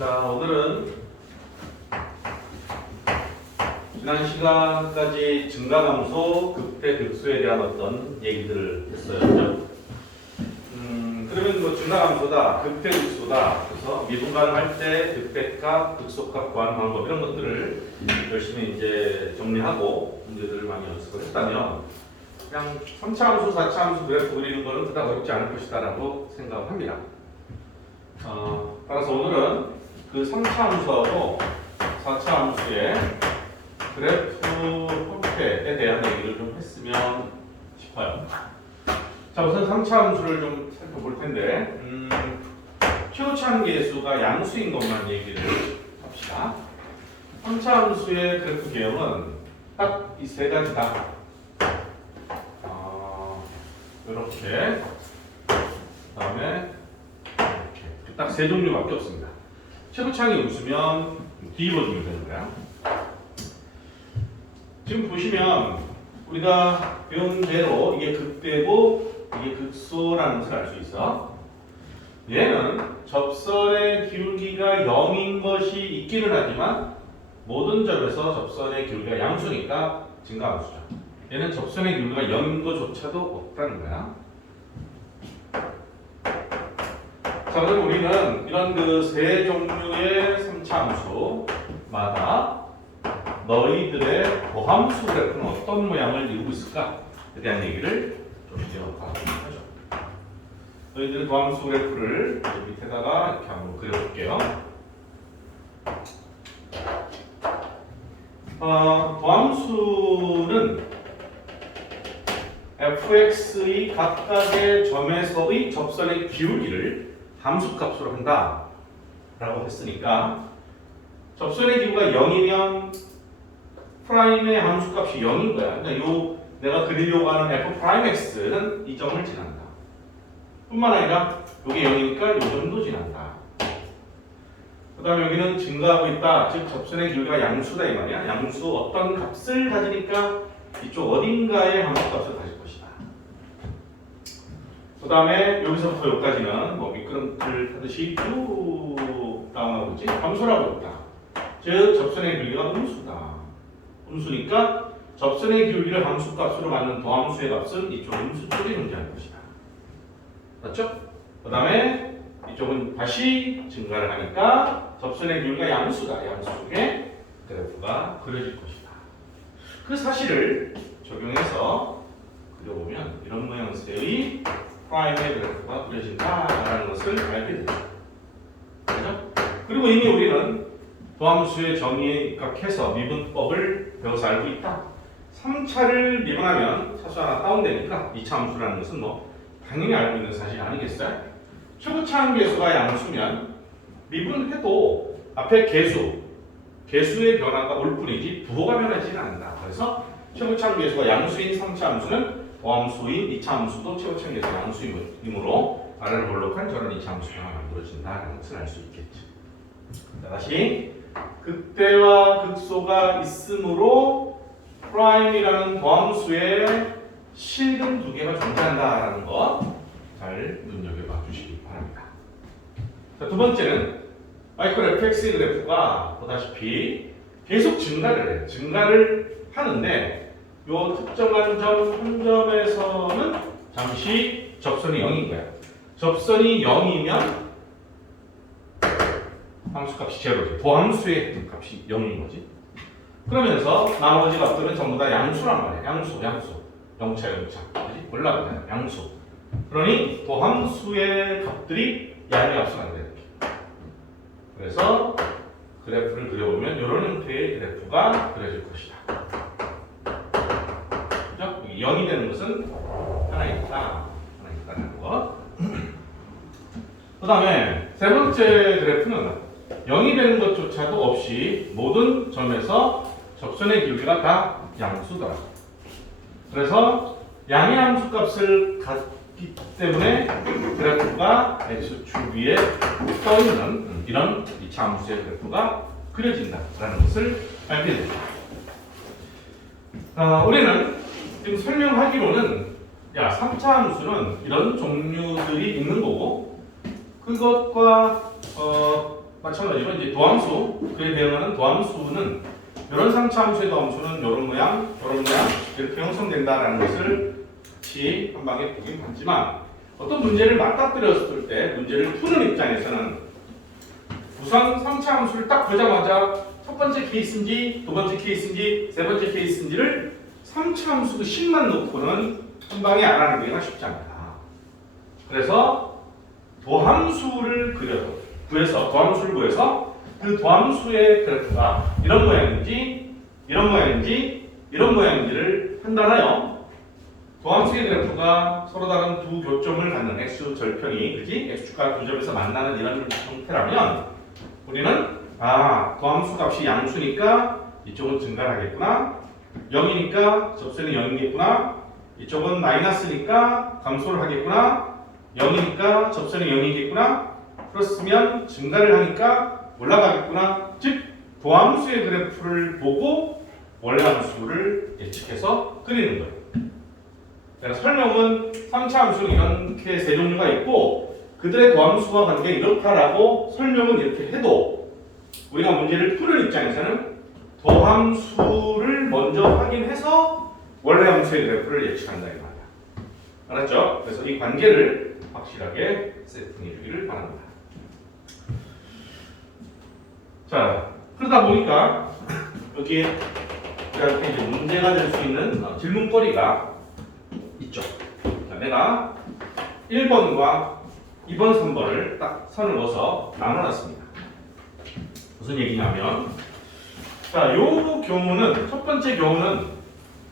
자, 오늘은 지난 시간까지 증가감소, 극대, 극소에 대한 어떤 얘기들을 했어요. 그죠? 그러면 뭐 증가감소다, 극대, 극소다. 그래서 미분가능할 때 극대값, 극소값 구하는 방법 이런 것들을 열심히 이제 정리하고 문제들을 많이 연습을 했다면 그냥 3차 함수, 4차 함수 그래프 그리는 거는 그닥 어렵지 않을 것이다라고 생각을 합니다. 따라서 오늘은 그 3차 함수하고 4차 함수의 그래프 형태에 대한 얘기를 좀 했으면 싶어요. 자, 우선 3차 함수를 좀 살펴볼 텐데, 최고차항 계수가 양수인 것만 얘기를 합시다. 3차 함수의 그래프 개형은 딱 이 세 가지다. 이렇게, 그다음에 이렇게 딱 세 종류밖에 없습니다. 최고차항이 웃으면 뒤집어주면 되는 거야. 지금 보시면 우리가 배운 대로 이게 극대고 이게 극소라는 것을 알 수 있어. 얘는 접선의 기울기가 0인 것이 있기는 하지만 모든 점에서 접선의 기울기가 양수니까 증가함수죠. 얘는 접선의 기울기가 0인 것조차도 없다는 거야. 자, 그럼 우리는 이런 그 세 종류의 3차 함수마다 너희들의 도함수 그래프는 어떤 모양을 이루고 있을까에 대한 얘기를 좀 이어가도록 하죠. 너희들의 도함수 그래프를 밑에다가 이렇게 한번 그려볼게요. 도함수는 fx의 각각의 점에서의 접선의 기울기를 함수값으로 한다 라고 했으니까 접선의 기울기가 0이면 프라임의 함수값이 0인 거야. 그러니까 요 내가 그리려고 하는 f'x는 이 점을 지난다. 뿐만 아니라 요게 0이니까 요 점도 지난다. 그 다음에 여기는 증가하고 있다. 즉 접선의 기울기가 양수다 이 말이야. 양수 어떤 값을 가지니까 이쪽 어딘가의 함수값을 가질 것이다. 그 다음에 여기서부터 여기까지는 뭐 미끄럼틀 타듯이 쭉 다운하고 있지. 함수라고 했다. 즉 접선의 기울기가 음수다. 음수니까 접선의 기울기를 함수값으로 만든 도함수의 값은 이쪽 음수 쪽에 존재할 것이다. 맞죠? 그 다음에 이쪽은 다시 증가를 하니까 접선의 기울기가 양수다. 양수 쪽에 그래프가 그려질 것이다. 그 사실을 적용해서 그려보면 이런 모양새의 프라임의 그래프가 그려진다라는 것을 알게 되죠. 그렇죠? 그리고 이미 우리는 도함수의 정의에 입각해서 미분법을 배워서 알고 있다. 3차를 미분하면 차수 하나 다운되니까 2차 함수라는 것은 뭐 당연히 알고 있는 사실 아니겠어요? 최고차항 계수가 양수면 미분해도 앞에 계수의 변화가 올 뿐이지 부호가 변하지는 않는다. 그래서 최고차항 계수가 양수인 3차 함수는 도함수인 2차 함수도 최고차항 계수가 양수이므로 R을 볼록한 저런 2차 함수가 만들어진다는 것을 알 수 있겠죠. 자, 다시 극대와 극소가 있으므로 프라임이라는 도함수의 실근 두 개가 존재한다라는 거 잘 눈여겨봐 주시기 바랍니다. 자, 두 번째는 마이크로 fx의 그래프가 보다시피 계속 증가를 해요. 증가를 하는데 요 특정한 점 한 점에서는 잠시 접선이 0인 거야. 접선이 0이면 함수값이 제로지. 도함수의 값이 0인 거지. 그러면서 나머지 값들은 전부 다 양수란 말이야. 양수. 영차. 그지? 올라가잖아. 양수. 그러니 도함수의 값들이 양의 값을 안 되는 거야. 그래서 그래프를 그려보면 이런 형태의 그래프가 그려질 것이다. 그죠? 0이 되는 것은 하나 있다는 거. 그 다음에 세 번째 그래프는 0이 되는 것조차도 없이 모든 점에서 접선의 기울기가 다 양수더라. 그래서 양의 함수값을 갖기 때문에 그래프가 x축 위에 떠있는 이런 2차 함수의 그래프가 그려진다라는 것을 알게 됩니다. 우리는 지금 설명하기로는 3차 함수는 이런 종류들이 있는 거고 그것과 마찬가지로 이제 도함수, 그에 대응하는 도함수는 이런 3차 함수의 도함수는 이런 모양, 이런 모양 이렇게 형성된다라는 것을 같이 한 방에 보긴 하지만 어떤 문제를 맞닥뜨렸을 때 문제를 푸는 입장에서는 우선 3차 함수를 딱 보자마자 첫 번째 케이스인지 두 번째 케이스인지 세 번째 케이스인지를 3차 함수 그 식만 놓고는 한 방에 알아내기가 쉽지 않다. 그래서 도함수를 도함수를 구해서 그 도함수의 그래프가 이런 모양인지 이런 모양인지 이런 모양인지를 판단하여 도함수의 그래프가 서로 다른 두 교점을 갖는 x 절편이 그지 x축과 두 점에서 만나는 이런 형태라면 우리는 도함수 값이 양수니까 이쪽은 증가하겠구나 0이니까 접선이 0이겠구나 이쪽은 마이너스니까 감소를 하겠구나 0이니까 접선이 0이겠구나 플러스면 증가를 하니까 올라가겠구나 즉 도함수의 그래프를 보고 원래 함수를 예측해서 그리는 거예요. 그래서 설명은 3차 함수는 이렇게 세 종류가 있고 그들의 도함수와 관계 이렇다라고 설명은 이렇게 해도 우리가 문제를 푸는 입장에서는 도함수를 먼저 확인해서 원래 함수의 그래프를 예측한다 이 말이야. 알았죠? 그래서 이 관계를 확실하게 세팅해 주기를 바랍니다. 자, 그러다 보니까 여기에 우리한테 이제 문제가 될 수 있는 질문거리가 있죠. 자, 내가 1번과 2번, 3번을 딱 선을 넣어서 나눠놨습니다. 무슨 얘기냐면, 자, 요 경우는, 첫 번째 경우는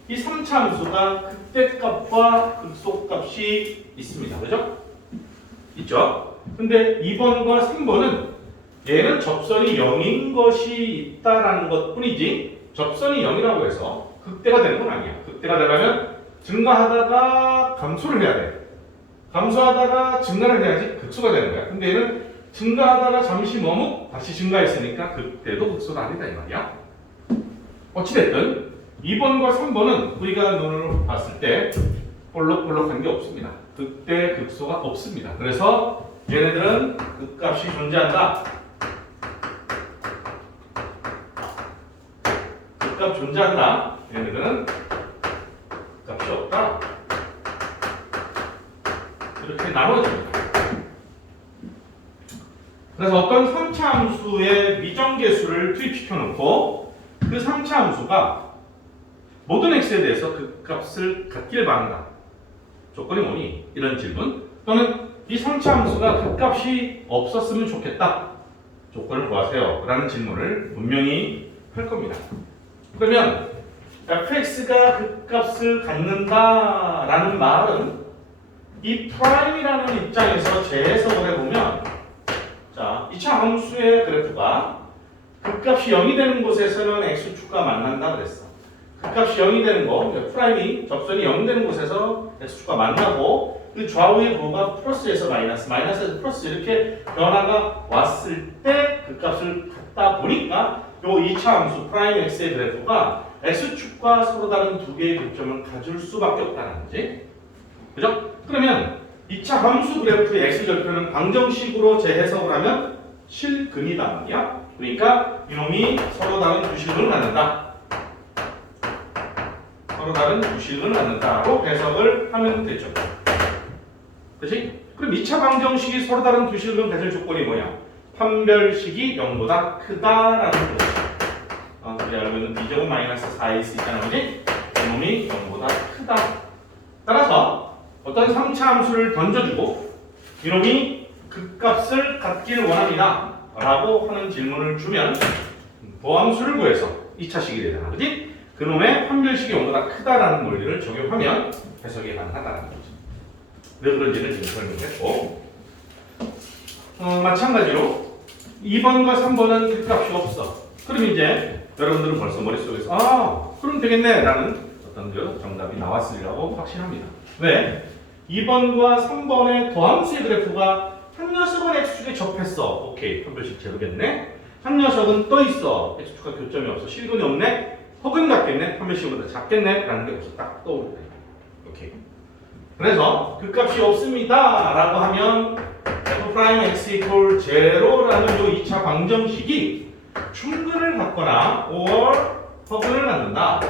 이 3차 함수가 극대값과 극소값이 있습니다. 그죠? 있죠? 근데 2번과 3번은 얘는 접선이 0인 것이 있다라는 것 뿐이지 접선이 0이라고 해서 극대가 되는 건 아니야. 극대가 되려면 증가하다가 감소를 해야 돼. 감소하다가 증가를 해야지 극소가 되는 거야. 근데 얘는 증가하다가 잠시 머뭇 다시 증가했으니까 극대도 극소도 아니다 이 말이야. 어찌됐든 2번과 3번은 우리가 눈으로 봤을 때 볼록볼록한 게 없습니다. 극대 극소가 없습니다. 그래서 얘네들은 극값이 존재한다. 극값 존재한다. 얘네들은 값이 없다. 이렇게 나눠집니다. 그래서 어떤 3차 함수의 미정계수를 투입시켜 놓고 그 3차 함수가 모든 x에 대해서 그 값을 갖길 바란다. 조건이 뭐니? 이런 질문. 또는 이 3차 함수가 그 값이 없었으면 좋겠다. 조건을 구하세요. 라는 질문을 분명히 할 겁니다. 그러면 fx가 그 값을 갖는다라는 말은 이 프라임이라는 입장에서 재해석을 해보면 자, 2차 함수의 그래프가 극값이 0이 되는 곳에서는 x축과 만난다 그랬어. 극값이 0이 되는 거, 프라임이 접선이 0 되는 곳에서 x축과 만나고 그 좌우의 부호가 플러스에서 마이너스, 마이너스에서 플러스 이렇게 변화가 왔을 때 극값을 갖다 보니까 요 2차 함수 프라임 x의 그래프가 x축과 서로 다른 두 개의 교점을 가질 수밖에 없다는 거지. 그죠? 그러면 2차 함수 그래프의 x절편은 방정식으로 재해석을 하면 실근이다 말이야. 그러니까 이놈이 서로 다른 두 실근을 갖는다. 서로 다른 두 실근을 갖는다로 해석을 하면 되죠. 그렇지? 그럼 2차 방정식이 서로 다른 두 실근을 가질 조건이 뭐냐? 판별식이 0보다 크다라는 거죠. 우리 알고 있는 b제곱 마이너스 4x 있잖아, 그지? 이놈이 0보다 크다. 따라서 어떤 3차 함수를 던져주고 이놈이 극값을 갖기를 원합니다 라고 하는 질문을 주면 도함수를 구해서 2차식이 되잖아, 그지? 그놈의 판별식이 0보다 크다라는 논리를 적용하면 해석이 가능하다는 거지. 왜 그런지를 지금 설명했고 마찬가지로 2번과 3번은 극값이 없어. 그럼 이제 여러분들은 벌써 머릿속에서 그럼 되겠네 라는 어떤 그 정답이 나왔으리라고 확신합니다. 왜? 2번과 3번의 도함수의 그래프가 한 녀석은 x축에 접했어. 오케이, 판별식 제로겠네. 한 녀석은 떠 있어. x축과 교점이 없어. 실근이 없네. 혹은 같겠네. 판별식보다 작겠네. 라는 게 벌써 딱 떠오르네. 오케이. 그래서 그 값이 없습니다 라고 하면 f'(x) equal 0라는 요 2차 방정식이 충근을 갖거나 or 허근을 갖는다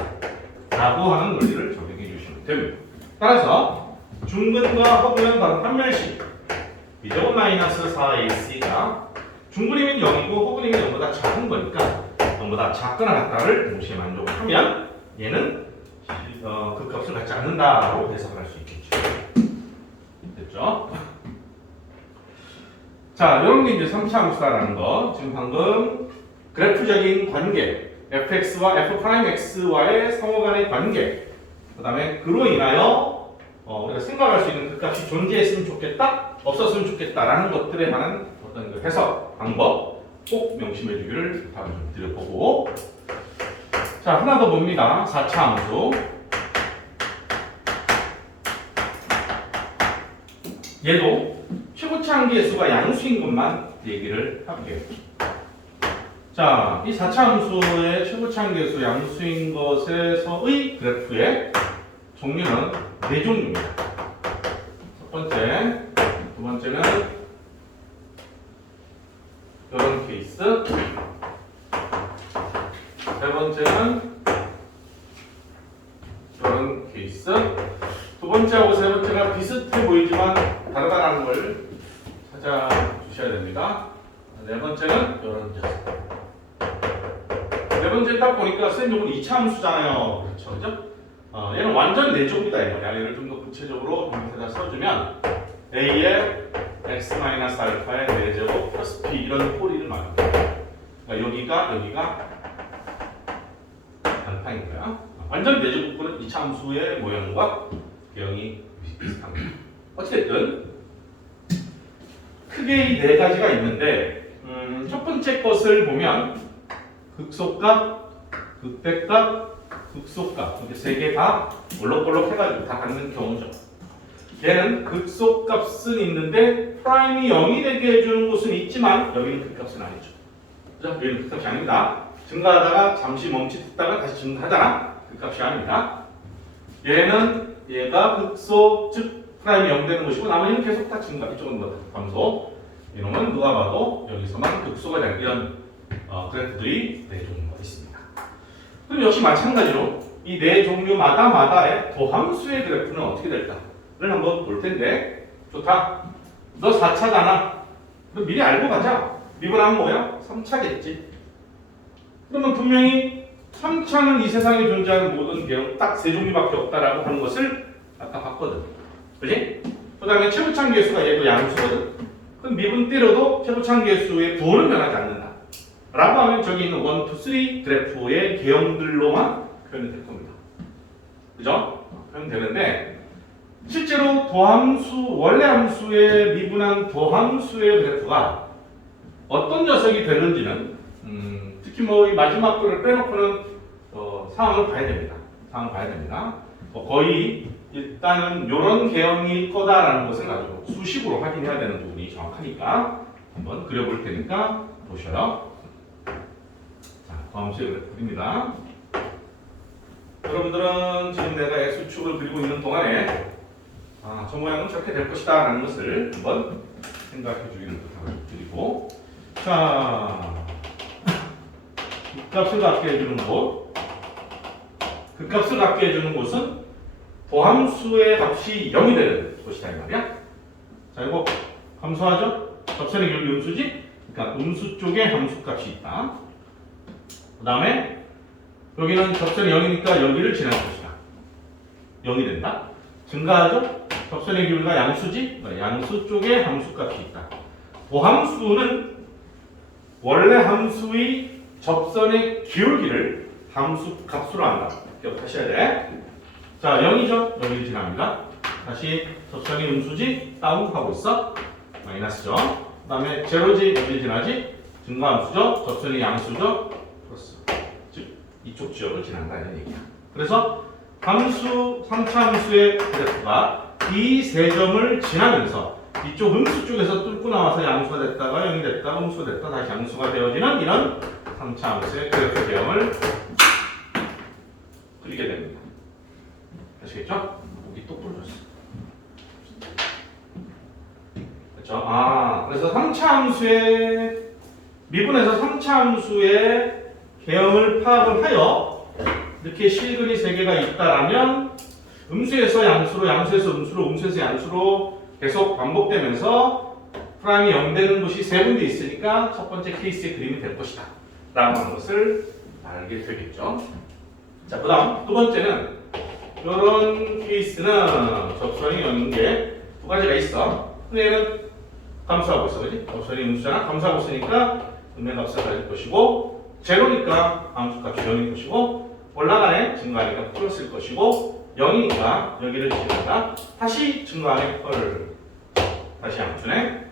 라고 하는 논리를 적용해 주시면 됩니다. 따라서 중근과 허근은 바로 판멸식 비제곱 마이너스 4ac가 중근이면 0이고 허근이면 0보다 작은 거니까 0보다 작거나 같다를 동시에 만족을 하면 얘는 그 값을 갖지 않는다라고 해석을 할 수 있겠죠. 됐죠? 자, 이런 게 이제 3차 함수다라는 거. 지금 방금 그래프적인 관계, fx와 f'x와의 상호 간의 관계, 그 다음에 그로 인하여 우리가 생각할 수 있는 그 값이 존재했으면 좋겠다, 없었으면 좋겠다라는 것들에 관한 어떤 그 해석 방법 꼭 명심해 주기를 부탁을 좀 드려보고, 자, 하나 더 봅니다. 4차 함수. 얘도 최고차 함수가 양수인 것만 얘기를 할게요. 자, 이 4차 함수의 최고차 함수 양수인 것에서의 그래프의 종류는 4종류입니다. 첫 번째, 두 번째는 이런 케이스, 세 번째는 이런 케이스, 두 번째하고 세 번째가 비슷해 보이지만 다르다는 걸 찾아주셔야 됩니다. 네 번째는 이런 녀석. 네 번째 딱 보니까 선생님 이건 2차 함수잖아요. 그렇죠? 그죠? 얘는 완전 내종이다 이 말이야. 얘를 좀 더 구체적으로 밑에다 써주면 a의 x-알파의 4제곱 플러스 b 이런 꼴이를 말합니다. 그러니까 여기가 알파인 거야. 완전 내종꼴은 2차 함수의 모양과 개형이 비슷합니다. 어쨌든 크게 이 4가지가 있는데 첫 번째 것을 보면 극소값, 극대값, 극소값 이렇게 3개 다 올록볼록 해가지고 다 갖는 경우죠. 얘는 극소값은 있는데 프라임이 0이 되게 해주는 곳은 있지만 여기는 극값은 아니죠. 그죠? 여기는 극값이 아닙니다. 증가하다가 잠시 멈칫했다가 다시 증가하잖아. 극값이 아닙니다. 얘가 극소, 즉 프라임이 0 되는 곳이고 나머지는 계속 다 증가, 이쪽은 뭐 감소. 이놈은 누가 봐도 여기서만 극소가 되는 이런 그래프들이 4종류가 있습니다. 그럼 역시 마찬가지로 이 4종류마다의 도함수의 그래프는 어떻게 될까를 한번 볼 텐데, 좋다. 너 4차잖아. 너 미리 알고 가자. 미분하면 뭐야? 3차겠지. 그러면 분명히 3차는 이 세상에 존재하는 모든 개형 딱 3종류밖에 없다라고 하는 것을 아까 봤거든. 그지? 그 다음에 최고차항 계수가 얘도 양수거든. 그럼 미분 때려도 최고차항 계수의 부호는 변하지 않는다. 라고 하면 저기 있는 1, 2, 3 그래프의 개형들로만 표현이 될 겁니다. 그죠? 표현되는데 실제로 도함수, 원래 함수의 미분한 도함수의 그래프가 어떤 녀석이 되는지는 특히 뭐 이 마지막 거를 빼놓고는 상황을 봐야 됩니다. 상황을 봐야 됩니다. 거의 일단은 이런 개형일 거다라는 것을 가지고 수식으로 확인해야 되는 부분이 정확하니까 한번 그려볼 테니까 보셔요. 자, 도함수의 그래프입니다. 여러분들은 지금 내가 X축을 그리고 있는 동안에 저 모양은 저렇게 될 것이다 라는 것을 한번 생각해 주기를 부탁드리고, 자, 극값을 갖게 해주는 곳, 극값을 갖게 해주는 곳은 도함수의 값이 0이 되는 곳이다 이 말이야. 자, 이거 함수하죠? 접선의 기울기 음수지? 그러니까 음수 쪽에 함수값이 있다. 그 다음에 여기는 접선이 0이니까 여기를 지날 것이다. 0이 된다. 증가하죠? 접선의 기울기가 양수지? 양수 쪽에 함수값이 있다. 도함수는 원래 함수의 접선의 기울기를 함수 값으로 한다. 기억하셔야 돼. 자, 0이죠? 0이 지납니다. 다시 접선이 음수지? 다운하고 있어? 마이너스죠? 그 다음에 제로지? 여기 지나지? 증가함수죠? 접선이 양수죠? 플러스. 즉, 이쪽 지역을 지난다 이런 얘기야. 그래서 함수, 3차 함수의 그래프가 이 세 점을 지나면서 이쪽 음수 쪽에서 뚫고 나와서 양수가 됐다가 0이 됐다가 음수가 됐다 다시 양수가 되어지는 이런 3차 함수의 그래프 개형을 그리게 됩니다. 아시겠죠? 목이 똑 부러졌어. 그렇죠. 그래서 3차 함수의 미분에서 3차 함수의 개형을 파악을 하여 이렇게 실근이 3개가 있다라면 음수에서 양수로, 양수에서 음수로, 음수에서 양수로 계속 반복되면서 프라임이 0 되는 곳이 3군데 있으니까 첫 번째 케이스의 그림이 될 것이다 라고 하는 것을 알게 되겠죠. 자, 그 다음 두 번째는 이런 케이스는 접선이 없는 게 두 가지가 있어. 근데 얘는 감소하고 있어, 그지? 접선이 음수잖아. 감소하고 있으니까 음의 값을 가질 것이고, 제로니까 함수값이 0일 것이고, 올라가네 증가하니까 플러스일 것이고, 0이니까 여기를 지나가 다시 증가하네 펄 다시 함수네.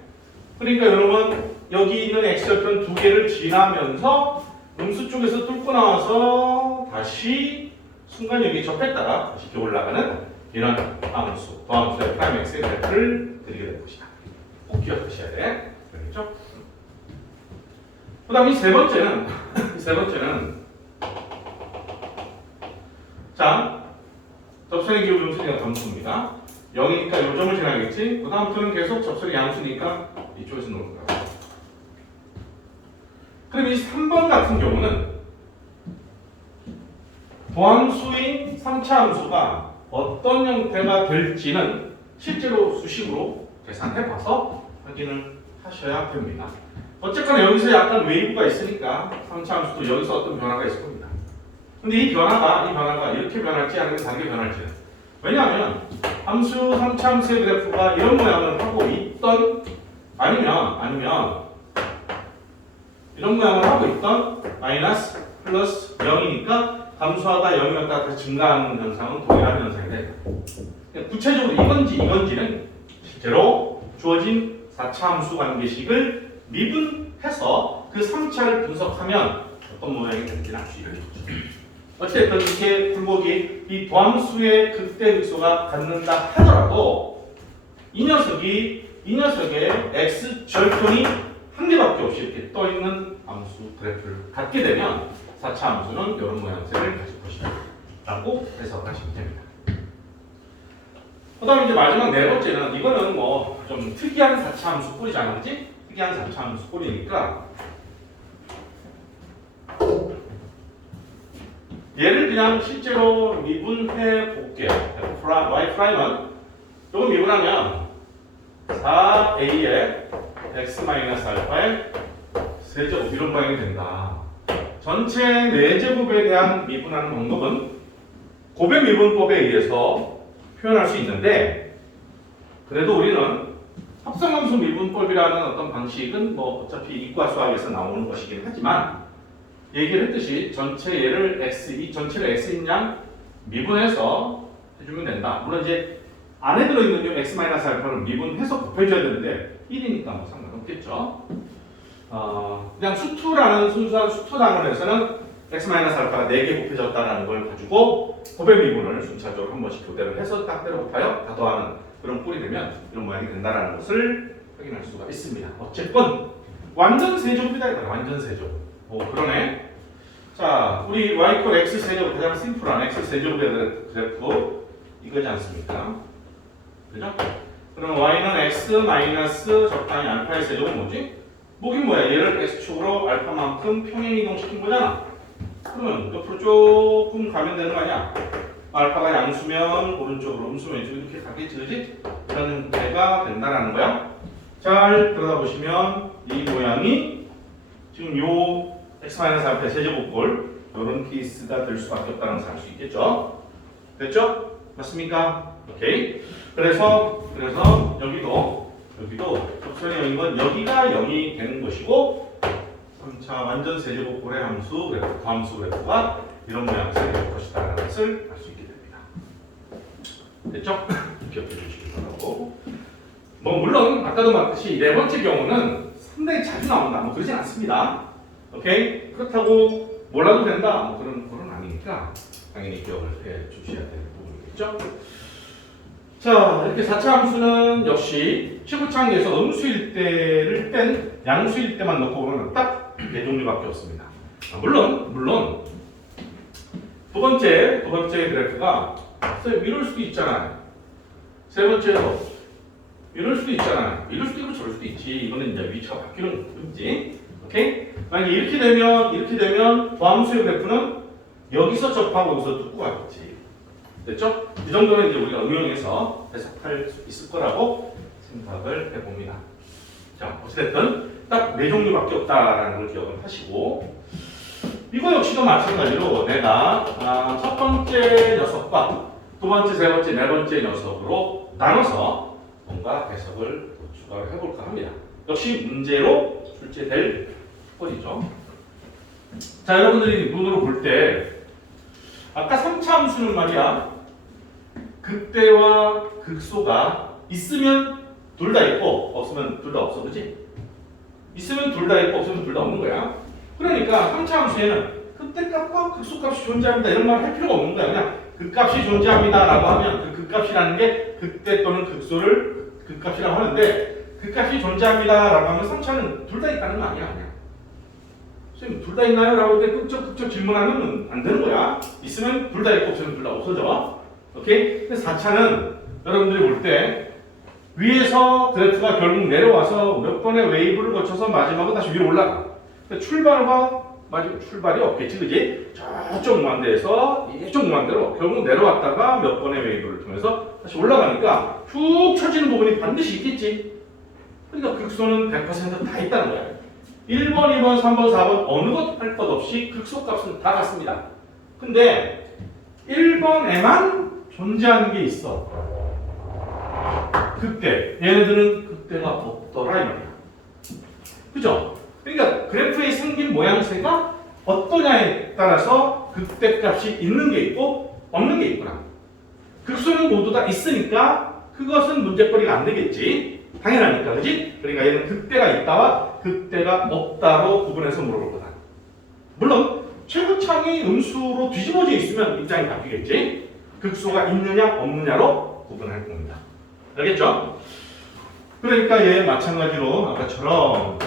그러니까 여러분 여기 있는 x절편 두 개를 지나면서 음수 쪽에서 뚫고 나와서 다시 순간 여기 접했다가 다시 이렇게 올라가는 이런 함수, 더함수의 프라임 x의 그래프를 그리게 될 것이다. 꼭 기억하셔야 돼. 알겠죠? 그 다음 이 세 번째는 자, 접선의 기울 음수니까 감수입니다. 0이니까 요 점을 지나겠지? 그 다음부터는 계속 접선이 양수니까 이쪽에서 놓을 거야. 그럼 이 3번 같은 경우는 도함수인 3차 함수가 어떤 형태가 될지는 실제로 수식으로 계산해봐서 확인을 하셔야 됩니다. 어쨌거나 여기서 약간 웨이브가 있으니까 3차 함수도 여기서 어떤 변화가 있을 겁니다. 근데 이 변화가 이렇게 변할지 아니면 다르게 변할지는, 왜냐하면 함수 3차 함수의 그래프가 이런 모양을 하고 있던 아니면 이런 모양을 하고 있던 마이너스 플러스 0이니까 감소하다 0이었다 다시 증가하는 현상은 동일한 현상이 된다. 구체적으로 이건지는 실제로 주어진 4차 함수 관계식을 미분해서 그 3차를 분석하면 어떤 모양이 되는지는 알 수 있는 거죠. 어쨌든 이렇게 굴곡이 이 도함수의 극대 극소가 갖는다 하더라도 이 녀석의 x 절편이 한 개밖에 없이 이렇게 떠 있는 함수 그래프를 갖게 되면 4차 함수는 이런 모양새를 가질 것이다 라고 해석하시면 됩니다. 그 다음에 이제 마지막 네 번째는, 이거는 뭐 좀 특이한 4차 함수 꼴이잖아, 그치? 특이한 4차 함수 꼴이니까 얘를 그냥 실제로 미분해 볼게요. y 프라임은 조금 미분하면 4a의 x-알파의 세제곱 이런 모양이 된다. 전체 4제곱에 대한 미분하는 방법은 곱의 미분법에 의해서 표현할 수 있는데, 그래도 우리는 합성함수 미분법이라는 어떤 방식은 뭐 어차피 이과 수학에서 나오는 것이긴 하지만, 얘기를 했듯이 전체 얘를 이 전체를 x인 양 미분해서 해주면 된다. 물론 이제 안에 들어있는 이 x-알파를 미분해서 곱해줘야 되는데 1이니까 뭐 상관없겠죠. 그냥 수투라는 순수한 수투 단원에서는 x-알파가 4개 곱해졌다는 걸 가지고 곱의 미분을 순차적으로 한 번씩 교대를 해서 딱 때려 곱하여 다 더하는 그런 꼴이 되면 이런 모양이 된다는 것을 확인할 수가 있습니다. 어쨌건 완전 세제곱이다 이거야. 완전 세제곱. 오, 그러네. 자, 우리 y = x 세제곱 가장 심플한 x 세제곱의 그래프 이거지 않습니까? 그죠? 그럼 y는 x 마이너스 적당히 알파의 세제곱은 뭐지? 뭐긴 뭐야? 얘를 x축으로 알파만큼 평행 이동시킨 거잖아. 그러면 옆으로 조금 가면 되는 거 아니야? 알파가 양수면 오른쪽으로, 음수면 왼쪽으로 이렇게 가겠지, 그지? 그런 형태가 된다는 거야. 잘 들여다보시면 이 모양이 지금 요 x-알파의 세제곱꼴 이런 케이스가 될 수밖에 없다는 것을 알 수 있겠죠? 됐죠? 맞습니까? 오케이. 그래서 여기도 접선이 0인 건 여기가 0이 되는 것이고, 3차 완전 세제곱꼴의 함수 그래프, 함수 그래프가 이런 모양새가 될 것이다라는 것을 알 수 있게 됩니다. 됐죠? 기억해 주시기 바라고. 뭐 물론 아까도 말했듯이 네 번째 경우는 상당히 자주 나온다. 뭐 그러진 않습니다. 오케이? 그렇다고 몰라도 된다. 뭐 그런 건 아니니까 당연히 기억을 해 주셔야 되는 부분이겠죠. 자, 이렇게 4차 함수는 역시 시구창에서 음수일 때를 뺀 양수일 때만 넣고 보면 딱 네 종류밖에 없습니다. 물론 두 번째 그래프가 이럴 수도 있잖아요. 세 번째도 이럴 수도 있잖아. 이럴 수도 있고 저럴 수도 있지. 이거는 이제 위치가 바뀌는 거지. 오케이? 만약에 이렇게 되면 도함수의 그래프는 여기서 접하고 여기서 뚫고 가겠지. 됐죠? 이 정도는 이제 우리가 응용해서 해석할 수 있을 거라고 생각을 해봅니다. 자, 어쨌든 딱 네 종류밖에 없다라는 걸 기억을 하시고, 이거 역시도 마찬가지로 내가 첫 번째 녀석과 두 번째, 세 번째, 네 번째 녀석으로 나눠서 뭔가 해석을 추가를 해볼까 합니다. 역시 문제로 출제될 거리죠. 자, 여러분들이 눈으로 볼 때 아까 3차 함수는 말이야, 극대와 극소가 있으면 둘 다 있고 없으면 둘 다 없어, 그렇지? 있으면 둘 다 있고 없으면 둘 다 없는 거야. 그러니까 3차 함수에는 극대값과 극소값이 존재합니다 이런 말 할 필요가 없는 거야. 그냥 극값이 존재합니다라고 하면 그 극값이라는 게 극대 또는 극소를 극값이라고 하는데, 극값이 존재합니다라고 하면 3차는 둘 다 있다는 거 아니야. 그냥 선생님 둘 다 있나요? 라고 할 때 극적 질문하면 안 되는 거야. 있으면 둘 다 있고 없으면 둘 다 없어져. 오케이? 근데 4차는 여러분들이 볼 때 위에서 그래프가 결국 내려와서 몇 번의 웨이브를 거쳐서 마지막은 다시 위로 올라가. 출발이 없겠지, 그지? 저쪽 무한대에서 이쪽 무한대로 결국 내려왔다가 몇 번의 웨이브를 통해서 다시 올라가니까 쭉 쳐지는 부분이 반드시 있겠지. 그러니까 극소는 100%다 있다는 거야. 1번, 2번, 3번, 4번 어느 것 할 것 없이 극소값은 다 같습니다. 근데 1번에만 존재하는 게 있어. 극대. 얘네들은 극대가 없더라 이 말이야. 그죠? 그러니까 그래프의 생긴 모양새가 어떠냐에 따라서 극대값이 있는 게 있고 없는 게 있구나. 극소는 모두 다 있으니까 그것은 문제거리가 안 되겠지. 당연하니까, 그지? 그러니까 얘는 극대가 있다와 극대가 없다로 구분해서 물어볼 거다. 물론 최고창이 음수로 뒤집어져 있으면 입장이 바뀌겠지. 극소가 있느냐 없느냐로 구분할 겁니다. 알겠죠? 그러니까 얘 마찬가지로 아까처럼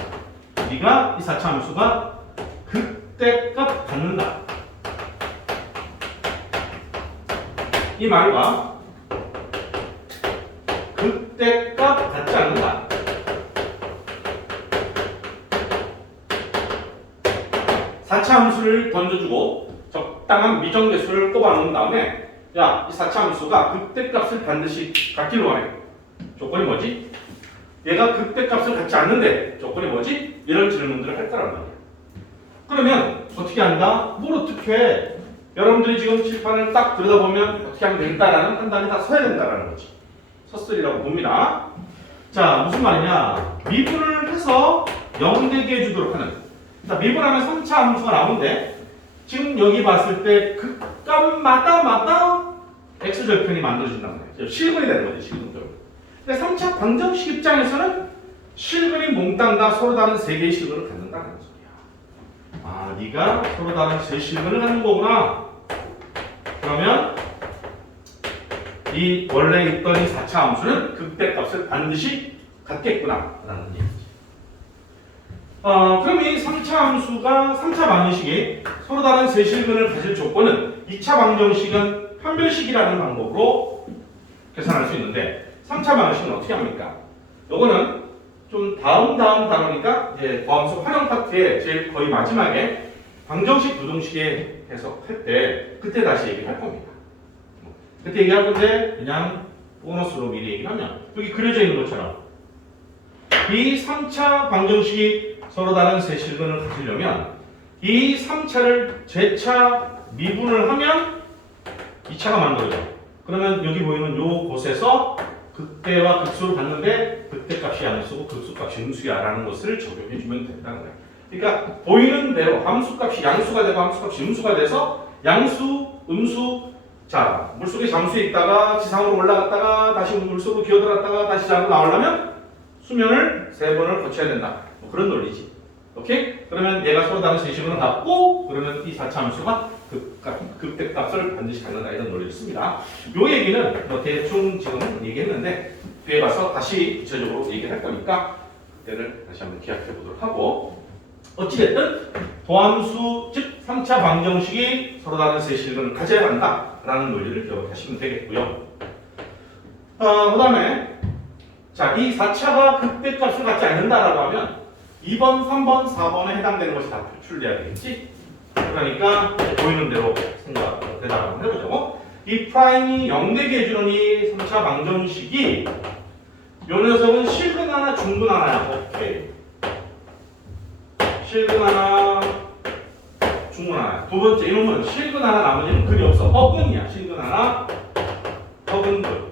네가 이 4차 함수가 극대값 갖는다. 이 말과 극대값 갖지 않는다. 4차 함수를 던져주고 적당한 미정계수를 꼽아놓은 다음에 야, 이 4차 함수가 극대값을 반드시 갖기로 원해. 조건이 뭐지? 얘가 극대값을 갖지 않는데 조건이 뭐지? 이런 질문들을 할 거란 말이야. 그러면 어떻게 한다? 뭘 어떻게 해? 여러분들이 지금 칠판을 딱 들여다보면 어떻게 하면 되겠다라는 판단이 다 서야 된다는 거지. 섰으리라고 봅니다. 자, 무슨 말이냐? 미분을 해서 0되게 해주도록 하는. 자, 미분하면 3차 함수가 나오는데 지금 여기 봤을 때 극값마다 x절편이 만들어진단 말이에요. 실근이 되는 거죠, 실근적으로. 근데 3차 방정식 입장에서는 실근이 몽땅 다 서로 다른 세 개의 실근을 갖는다는 소리야. 아, 네가 서로 다른 세 실근을 갖는 거구나. 그러면 이 원래 있던 이 4차 함수는 극대값을 반드시 갖겠구나 라는 얘기지. 그럼 이 3차 함수가 3차 방정식이 서로 다른 세 실근을 가질 조건은 2차 방정식은 판별식이라는 방법으로 계산할 수 있는데 3차 방정식은 어떻게 합니까? 요거는 좀 다음 단어니까 이제 도함수 활용 파트에 제일 거의 마지막에 방정식 부등식에 해석할 때 그때 다시 얘기를 할 겁니다. 그때 얘기할 건데 그냥 보너스로 미리 얘기를 하면 여기 그려져 있는 것처럼 이 3차 방정식이 서로 다른 세 실근을 가지려면 이 3차를 제차 미분을 하면 2차가 만들어져. 그러면 여기 보이는 요 곳에서 극대와 극소를 갖는데 극대값이 양수고 극소값이 음수야라는 것을 적용해 주면 된다는 거예요. 그러니까 보이는 대로 함수값이 양수가 되고 함수값이 음수가 돼서 양수, 음수, 자 물속에 잠수에 있다가 지상으로 올라갔다가 다시 물속으로 기어들었다가 다시 지상으로 나오려면 수면을 3번을 거쳐야 된다. 뭐 그런 논리지. 오케이? 그러면 얘가 서로 다른 세식을 갖고 그러면 이 4차 함수가 극대값을 반드시 갖는다 이런 논리를 씁니다. 요 얘기는 뭐 대충 지금 얘기했는데 뒤에 가서 다시 구체적으로 얘기를 할 거니까 그때를 다시 한번 기약해 보도록 하고 어찌됐든 도함수 즉 3차 방정식이 서로 다른 세식을 가져야 한다라는 논리를 기억하시면 되겠고요. 그 다음에 자, 이 4차가 극대값을 갖지 않는다라고 하면 2번, 3번, 4번에 해당되는 것이 다 표출돼야 되겠지? 그러니까 보이는 대로 대답을 한번 해보자고. 이 프라임이 0되게 해주는 이 3차 방정식이 요 녀석은 실근 하나, 중근 하나야. 오케이. 실근 하나, 중근 하나. 두 번째 이놈은 실근 하나, 나머지는 근이 없어. 허근이야. 실근 하나, 허근근.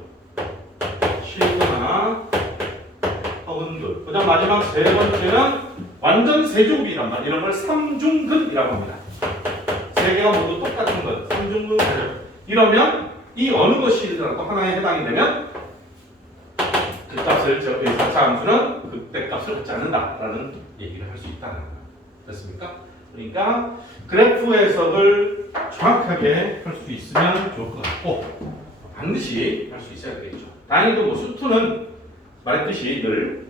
실근 하나, 허근근. 그 다음 마지막 세 번째는 완전 세조급이란 말. 이런 걸 삼중근이라고 합니다. 세 개가 모두 똑같은 것. 삼중근. 이러면 이 어느 것이라도 하나에 해당이 되면 그 값을, 저 4차 함수는 극대값을 갖지 않는다라는 얘기를 할 수 있다는 거예요. 됐습니까? 그러니까 그래프 해석을 정확하게 할 수 있으면 좋을 것 같고 반드시 할 수 있어야 되겠죠. 다행히도 뭐 수투는 말했듯이 늘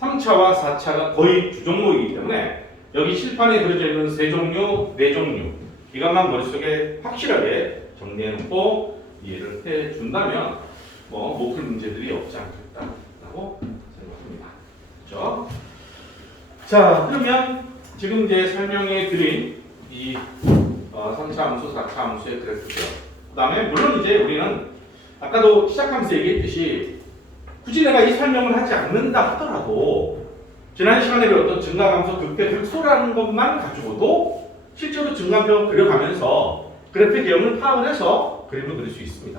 3차와 4차가 거의 주종목이기 때문에 여기 실판에 그려져 있는 세 종류, 네 종류 이것만 머릿속에 확실하게 정리해놓고 이해를 해준다면 못 풀 문제들이 없지 않겠다라고 생각합니다. 그렇죠? 자, 그러면 지금 이제 설명해 드린 이 3차 함수, 4차 함수의 그래프죠. 그 다음에 물론 이제 우리는 아까도 시작하면서 얘기했듯이 굳이 내가 이 설명을 하지 않는다 하더라도 지난 시간에 배웠던 증가함수, 극대, 극소라는 것만 가지고도 실제로 증가표 그려가면서 그래프의 개형을 파악을 해서 그림을 그릴 수 있습니다.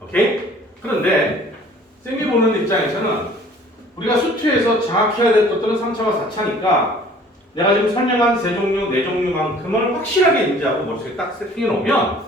오케이? 그런데 쌤이 보는 입장에서는 우리가 수투에서 정확히 해야 될 것들은 3차와 4차니까 내가 지금 설명한 세 종류, 네 종류만큼을 확실하게 인지하고 머릿속에 딱 세팅해 놓으면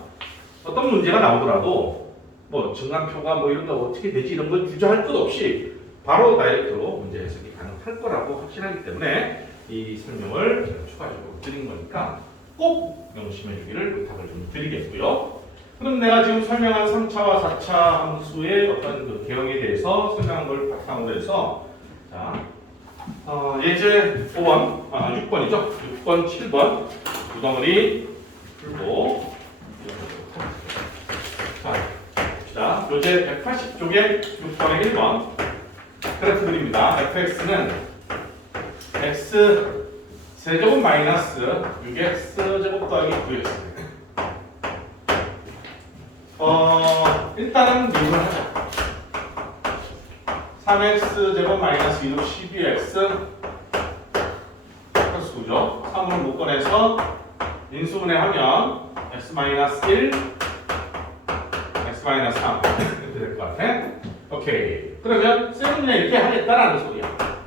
어떤 문제가 나오더라도 뭐 증가표가 뭐 이런 거 어떻게 되지 이런 걸 주저할 것 없이 바로 다이렉트로 문제 해석이 가능할 거라고 확신하기 때문에 이 설명을 제가 추가적으로 드린 거니까 꼭 명심해 주기를 부탁을 좀 드리겠고요. 그럼 내가 지금 설명한 3차와 4차 함수의 어떤 그 개형에 대해서 설명한 걸 바탕으로 해서 자, 예제 5번, 6번이죠. 6번, 7번 두 덩어리 풀고 자, 요제 180쪽에 6번에 1번 그래프 그립니다. fx는 x 세제곱 마이너스 6x 제곱 더하기 9x. 일단은 미분을 하자. 3x 제곱 마이너스 2로 12x 플러스 9죠. 3으로 묶어내서 인수분해하면 x 마이너스 1, x 마이너스 3 이렇게 될 것 같아. 오케이. 그러면 쌤은 이렇게 하겠다라는 소리야.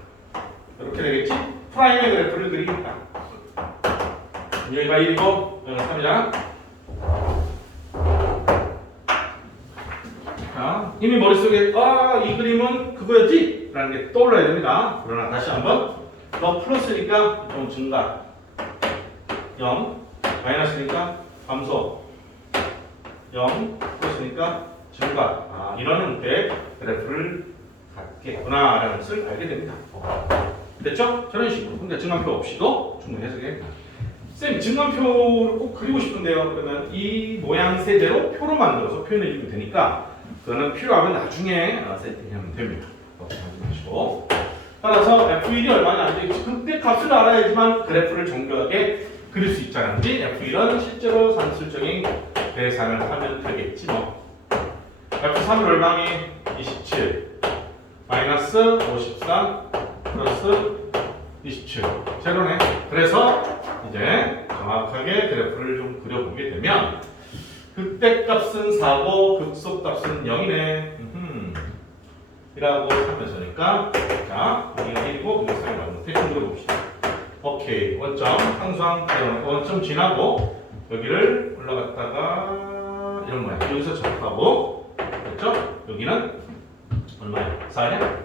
이렇게 되겠지? 프라임의 그래프를 그리겠다. 여기가 1이고 여기가 3이잖아. 자, 이미 머릿속에 이 그림은 그거였지? 라는 게 떠올라야 됩니다. 그러나 다시 한번 너 플러스니까 좀 증가 0 마이너스니까 감소 0 플러스니까 증가 이런 형태의 그래프를 갖겠구나 라는 것을 알게 됩니다. 됐죠? 저런 식으로. 근데 증간표 없이도 충분히 해석해. 쌤, 증간표를 꼭 그리고 싶은데요. 그러면 이 모양새대로 표로 만들어서 표현해 주면 되니까 그거는 필요하면 나중에 세팅하면 됩니다. 걱정하지 마시고. 따라서 F1이 얼마나 안 되겠지. 그때 값을 알아야지만 그래프를 정교하게 그릴 수 있잖아. F1은 실제로 산술적인 계산을 하면 되겠지 뭐. F3은 얼마니? 27 마이너스 53 플러스 27 제로네. 그래서 이제 정확하게 그래프를 좀 그려보게 되면 극대값은 4고 극소값은 0이네 이라고 하면서니까 자 여기가 1이고 여기가 3이라고 대충 그려봅시다. 오케이. 원점 항상 원점 지나고 여기를 올라갔다가 이런 모양 여기서 접하고 됐죠? 여기는 얼마야? 4냐?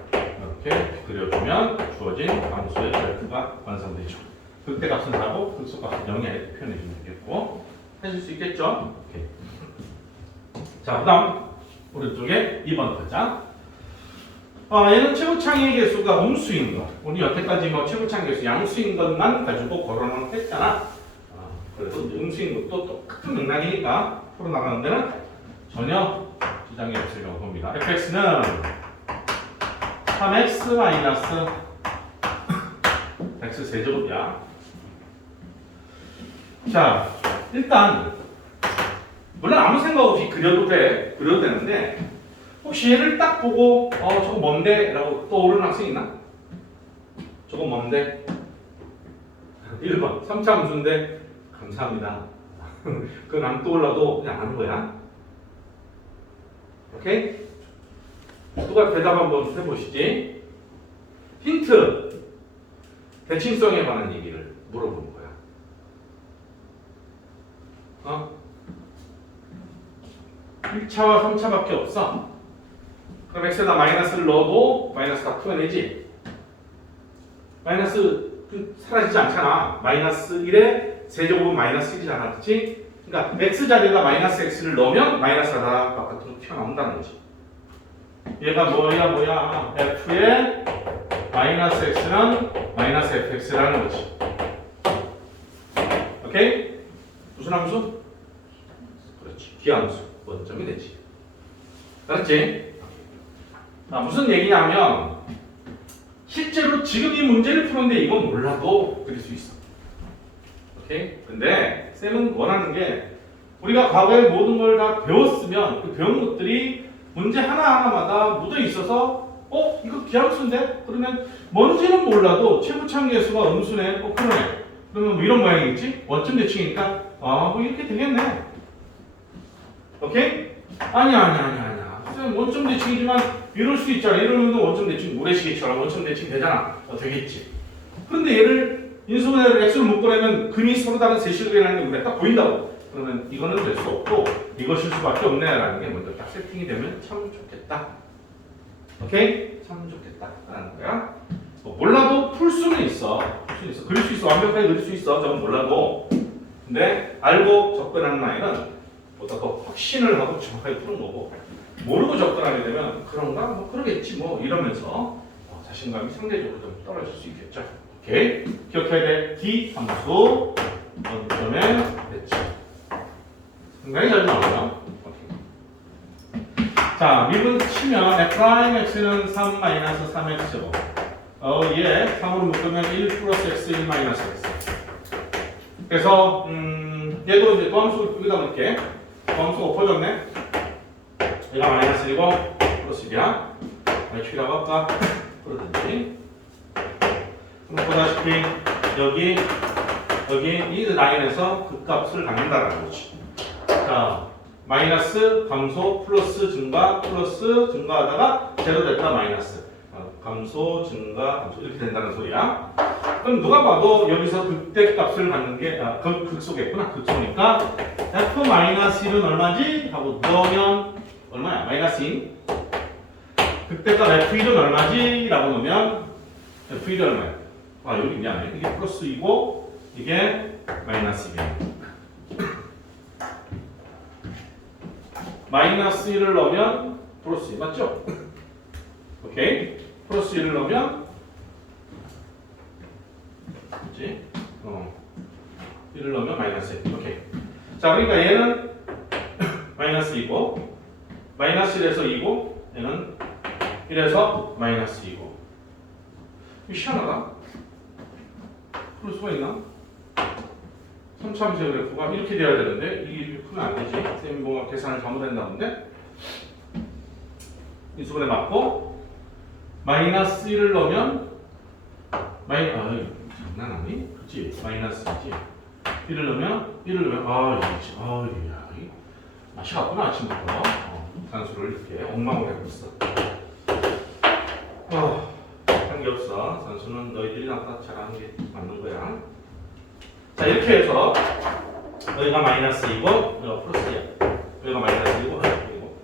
이렇게 그려주면 주어진 함수의 그래프가 완성되죠. 극대값은 4고 극소값은 0이야 이렇게 표현해주면 되겠고 하실 수 있겠죠? 오케이. 자, 그 다음 오른쪽에 2번 가자. 얘는 최고창의 개수가 음수인 것. 우리 여태까지 뭐 최고창의 개수 양수인 것만 가지고 거론을 했잖아. 그래서 음수인 것도 똑같은 맥락이니까 풀어나가는 데는 전혀 지장이 없으려고 봅니다. fx는 3x 마이너스 x 세제곱이야. 자, 일단 물론 아무 생각 없이 그려도 되는데 혹시 얘를 딱 보고 저거 뭔데? 라고 떠오르는 학생 있나? 저거 뭔데? 1번 3차 함수인데 감사합니다. 그건 안 떠올라도 그냥 아는 거야. 오케이? 누가 대답 한번 해보시지. 힌트. 대칭성에 관한 얘기를 물어보는 거야. 1차와 3차밖에 없어. 그럼 x에다 마이너스를 넣어도 마이너스가 풀어내지. 마이너스 사라지지 않잖아. 마이너스 1에 세제곱은 마이너스 1이잖아. 그렇지? 그러니까 x 자리에다 마이너스 x를 넣으면 마이너스가 다 바깥으로 튀어나온다는 거지. 얘가 뭐야? f의 마이너스 x는 마이너스 fx라는 거지. 오케이? 무슨 함수? 그렇지. 기함수. 원점이 되지. 알았지? 자, 무슨 얘기냐면 실제로 지금 이 문제를 푸는데 이건 몰라도 그릴 수 있어. 오케이? 근데 쌤은 원하는 게 우리가 과거에 모든 걸 다 배웠으면 그 배운 것들이 문제 하나하나마다 묻어 있어서 이거 기함수인데? 그러면 뭔지는 몰라도 최고차항계수가 음수네. 그러네. 그러면 뭐 이런 모양이겠지? 원점 대칭이니까 뭐 이렇게 되겠네. 오케이? 아니야. 쌤 원점 대칭이지만 이럴 수 있잖아. 이러면 원점 대칭 모래시계처럼 원점 대칭 되잖아. 되겠지. 그런데 얘를 인수분해를 x로 묶어내면 근이 서로 다른 세실이라는 게 우리가 딱 보인다고. 그러면 이거는 될 수 없고 이것일 수밖에 없네라는 게 먼저 딱 세팅이 되면 참 좋겠다. 오케이? 참 좋겠다라는 거야. 몰라도 풀 수는 있어. 그릴 수 있어. 완벽하게 그릴 수 있어. 저건 몰라도. 근데 알고 접근하는 아이는 보다 더 확신을 하고 정확하게 푸는 거고, 모르고 접근하게 되면 그런가? 뭐 그러겠지 뭐 이러면서 자신감이 상대적으로 좀 떨어질 수 있겠죠. 오케이? 기억해야 돼. D 함수 원점에 배치. 상당히 잘 나와요. 자, 미분 치면 f'x는 3 마이너스 3x제곱. 얘 3으로 묶으면 1 플러스 x 1 마이너스 x. 그래서 얘도 이제 도함수 여기다 놓을게. 도함수가 엎어졌네. 얘가 마이너스 1이고 플러스 1이야. x라고 할까? 그러든지. 그럼 보다시피 여기 이 라인에서 그 값을 갖는다라는 거지. 자, 마이너스 감소 플러스 증가 플러스 증가하다가 제로 됐다 마이너스 감소 증가 감소 이렇게 된다는 소리야. 그럼 누가 봐도 여기서 극대값을 갖는 게 극소겠구나. 극소니까 f-1은 얼마지? 하고 넣으면 얼마야? 마이너스 2. 극대값 f1은 얼마지? 라고 넣으면 f1이 얼마야? 여기 미안해. 이게 플러스 2고 이게 마이너스 2이야. 마이너스 1을 넣으면 플러스 2 맞죠? 오케이. 플러스 1을 넣으면 그치? 1을 넣으면 마이너스 1. 오케이. 자, 그러니까 얘는 마이너스 2고 마이너스 1에서 2고 얘는 1에서 마이너스 2고. 이거 희한하다. 그럴 수가 있나? 3차함수 그래프가 이렇게 돼야 되는데 이게 풀면 안 되지. 쌤이 뭐 계산을 잘못했나본데. 인수분해 맞고 마이너스 1을 넣으면 장난하니? 그치? 마이너스 2지. 1을 넣으면 이게 맛이 갔구나 아침부터. 산수를 이렇게 엉망으로 하고 있어. 관계없어. 산수는 너희들이 나보다 잘하는 게 맞는 거야. 자, 이렇게 해서 여기가 마이너스 2고 여기가 플러스야. 여기가 마이너스 2고 그리고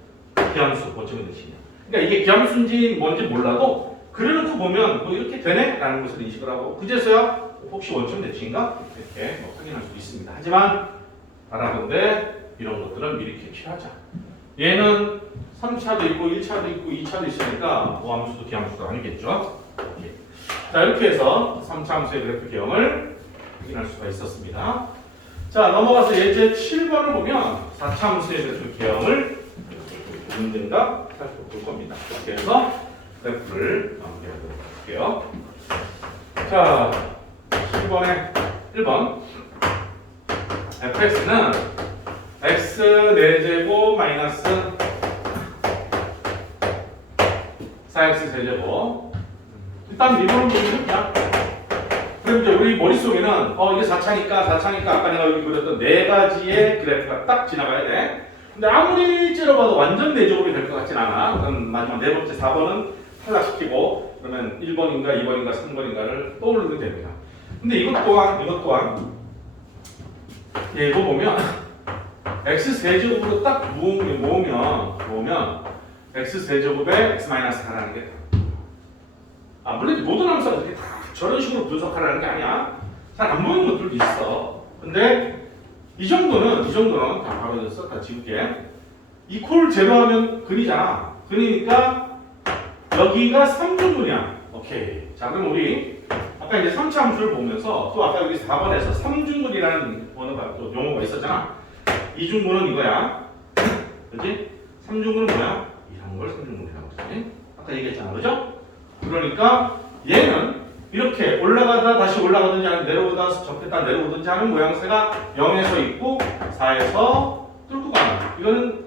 기함수 원점의 대칭이야. 그러니까 이게 기함수인지 뭔지 몰라도 그려놓고 보면 뭐 이렇게 되네? 라는 것을 인식을 하고 그제서야 혹시 원점 대칭인가? 이렇게 확인할 수 있습니다. 하지만 알아본데 이런 것들은 미리 캐치하자. 얘는 3차도 있고 1차도 있고 2차도 있으니까 모함수도 기함수도 아니겠죠? 이렇게. 자, 이렇게 해서 3차 함수의 그래프 개형을 확인할 수가 있었습니다. 자, 넘어가서 예제 7번을 보면 4차 함수의 그래프 개형을 문제인가 살펴볼 겁니다. 이렇게 해서 그래프를 연결하도록 할게요. 자, 10번에 1번 fx는 x 4제곱 마이너스 4x 세제곱. 일단 미분은 보시면 그럼 이제 우리 머릿속에는 이게 4차니까 아까 내가 여기 그렸던 네 가지의 그래프가 딱 지나가야 돼. 근데 아무리 찌러봐도 완전 4제곱이 될 것 같진 않아. 그럼 마지막 네 번째 4번은 탈락시키고 그러면 1번인가 2번인가 3번인가를 떠올리면 됩니다. 근데 이것 또한 이거 보면 x 세제곱으로 딱 모으면 x 세제곱에 x 마이너스 하라는 게 물론 모든 함수가 이렇게 다 저런 식으로 분석하라는 게 아니야. 잘 안 보이는 것들도 있어. 근데 이 정도는 다 바로 다 지울게. 이퀄 제로 하면 근이잖아. 근이니까 여기가 3중근이야. 오케이. 자, 그럼 우리 아까 이제 3차 함수를 보면서 또 아까 여기 4번에서 3중근이라는 언어가 또 용어가 있었잖아. 2중근은 이거야. 그렇지? 3중근은 뭐야? 이런 걸 3중근이라고 했지. 아까 얘기했잖아. 그죠? 그러니까 얘는 이렇게 올라가다 다시 올라가든지 아니면 내려오다 접했다 내려오든지 하는 모양새가 0에서 있고 4에서 뚫고 가는. 이거는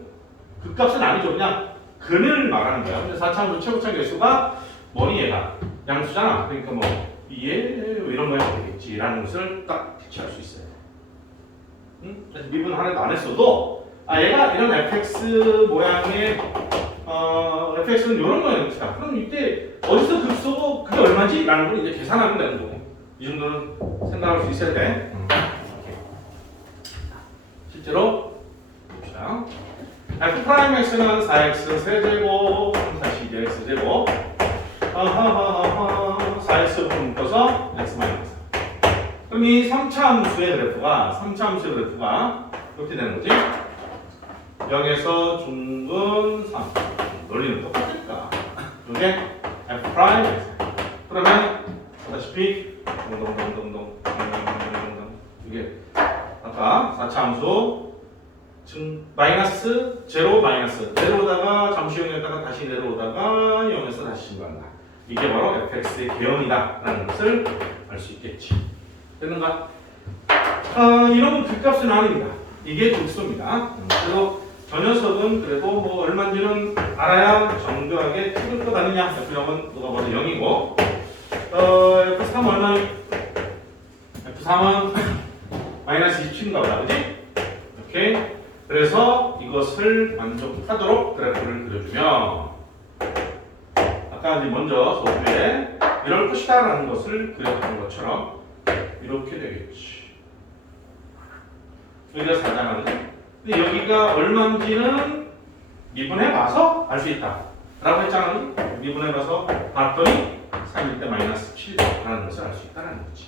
극값은 아니죠. 그냥 근을 말하는 거야. 근데 4차함수 최고차 개수가 뭐니 얘가 양수잖아. 그러니까 뭐 얘 이런 모양이 되겠지 라는 것을 딱 대체할 수 있어요. 그래서 미분 하나도 안 했어도 얘가 이런 fx 모양의 fx는 이런 모양이다. 그럼 이때 어디서 급소고 그게 얼마지? 라는 걸 이제 계산하면 되는 거고. 이 정도는 생각할 수 있어야 돼. 실제로 봅시다. f'x는 4x 세제곱 3-2x 제곱 4x로 묶어서 x 마이너스. 그럼 이 3차 함수의 그래프가 이렇게 되는 거지. 0에서 중근 3. 논리는 똑같으니까. 이게 f'. 그러면 보다시피 동동동동동 이게 아까 4차 함수 마이너스 제로 마이너스 내려오다가 잠시 0이었다가 다시 내려오다가 0에서 다시 증가한다. 이게 바로 fx의 개형이다 라는 것을 알 수 있겠지. 됐는가? 이런 극값은 아닙니다. 이게 극수입니다. 그리고 저 녀석은 그래도 뭐 얼마인지는 알아야 정교하게 찍을 것 아니냐. F0은 누가 봐도 0이고 F3 얼마? F3은 마이너스 27인가 보다. 그지? 오케이. 그래서 이것을 만족하도록 그래프를 그려주면 아까 이제 먼저 소수에 이럴 것이다 라는 것을 그렸던 것처럼 이렇게 되겠지. 여기가 4잖아. 근데 여기가 얼마인지는 미분해봐서 알 수 있다 라고 했잖아. 미분해봐서 봤더니 3일 때 마이너스 7라는 것을 알 수 있다는 거지.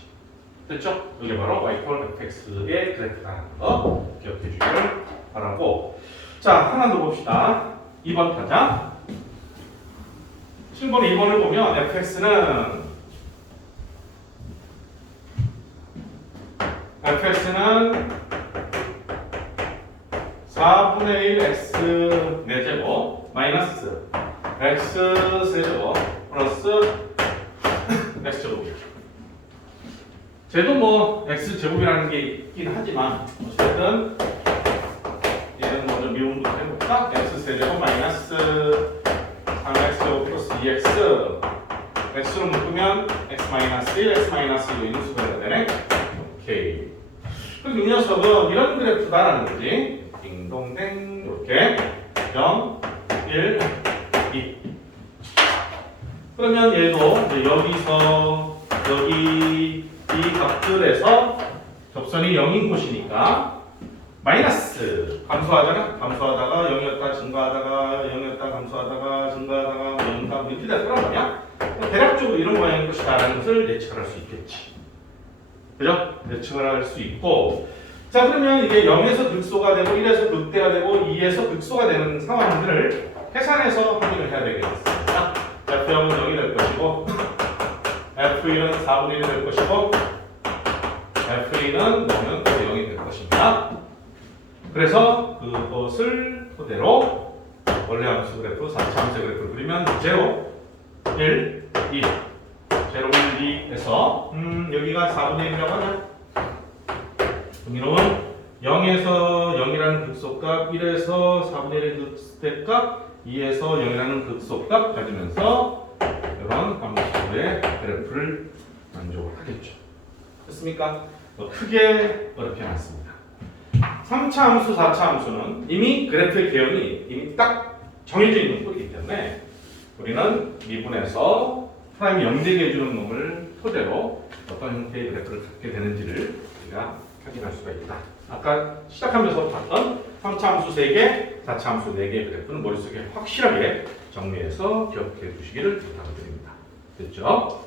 됐죠? 이게 바로 y fx의 그래프라는 거 기억해 주기를 바라고. 자, 하나 더 봅시다. 2번 타자. 7번, 2번을 보면 fx는 4분의 1 x 4제곱 마이너스 x 세제곱 플러스 x 제곱이야. 쟤도 뭐 x 제곱이라는 게 있긴 하지만 어쨌든 얘는 먼저 미분부터 해볼까? x 세제곱 마이너스 3x 제곱 플러스 2x x로 묶으면 x 마이너스 1, x 마이너스 2로 인수가 해야 되네. 오케이. 그럼 이 녀석은 이런 그래프다라는 거지. 딩동댕 이렇게 0, 1, 2. 그러면 얘도 이제 여기서 여기 이 값들에서 접선이 0인 곳이니까 마이너스 감소하잖아. 감소하다가 0이었다 증가하다가 0이었다 감소하다가 증가하다가 0가 이렇게 됐더란 말이야. 대략적으로 이런 모양인 것이다라는 것을 예측할 수 있겠지. 그죠? 예측을 할 수 있고. 자, 그러면 이게 0에서 극소가 되고 1에서 극대가 되고 2에서 극소가 되는 상황들을 계산해서 확인을 해야 되겠습니다. F0은 0이 될 것이고 F1은 4분의 1이 될 것이고 F2는 0이 될 것입니다. 그래서 그것을 토대로 원래 함수 그래프, 4차 함수 그래프를 그리면 제로 1, 2 0, 1, 2에서 여기가 4분의 1이라고 하자. 여기는 0에서 0이라는 극소값, 1에서 4분의 1의 극대값, 2에서 0이라는 극소값 가지면서 이런 함수의 그래프를 만족을 하겠죠. 됐습니까? 크게 어렵지 않습니다. 3차 함수, 4차 함수는 이미 그래프의 개형이 이미 딱 정해져 있는 꼴이기 때문에 우리는 미분에서 프라임 0되게 해주는 놈을 토대로 어떤 형태의 그래프를 갖게 되는지를 우리가 확인할 수가 있다. 아까 시작하면서 봤던 3차 함수 3개, 4차 함수 4개의 그래프는 머릿속에 확실하게 정리해서 기억해 두시기를 부탁드립니다. 됐죠?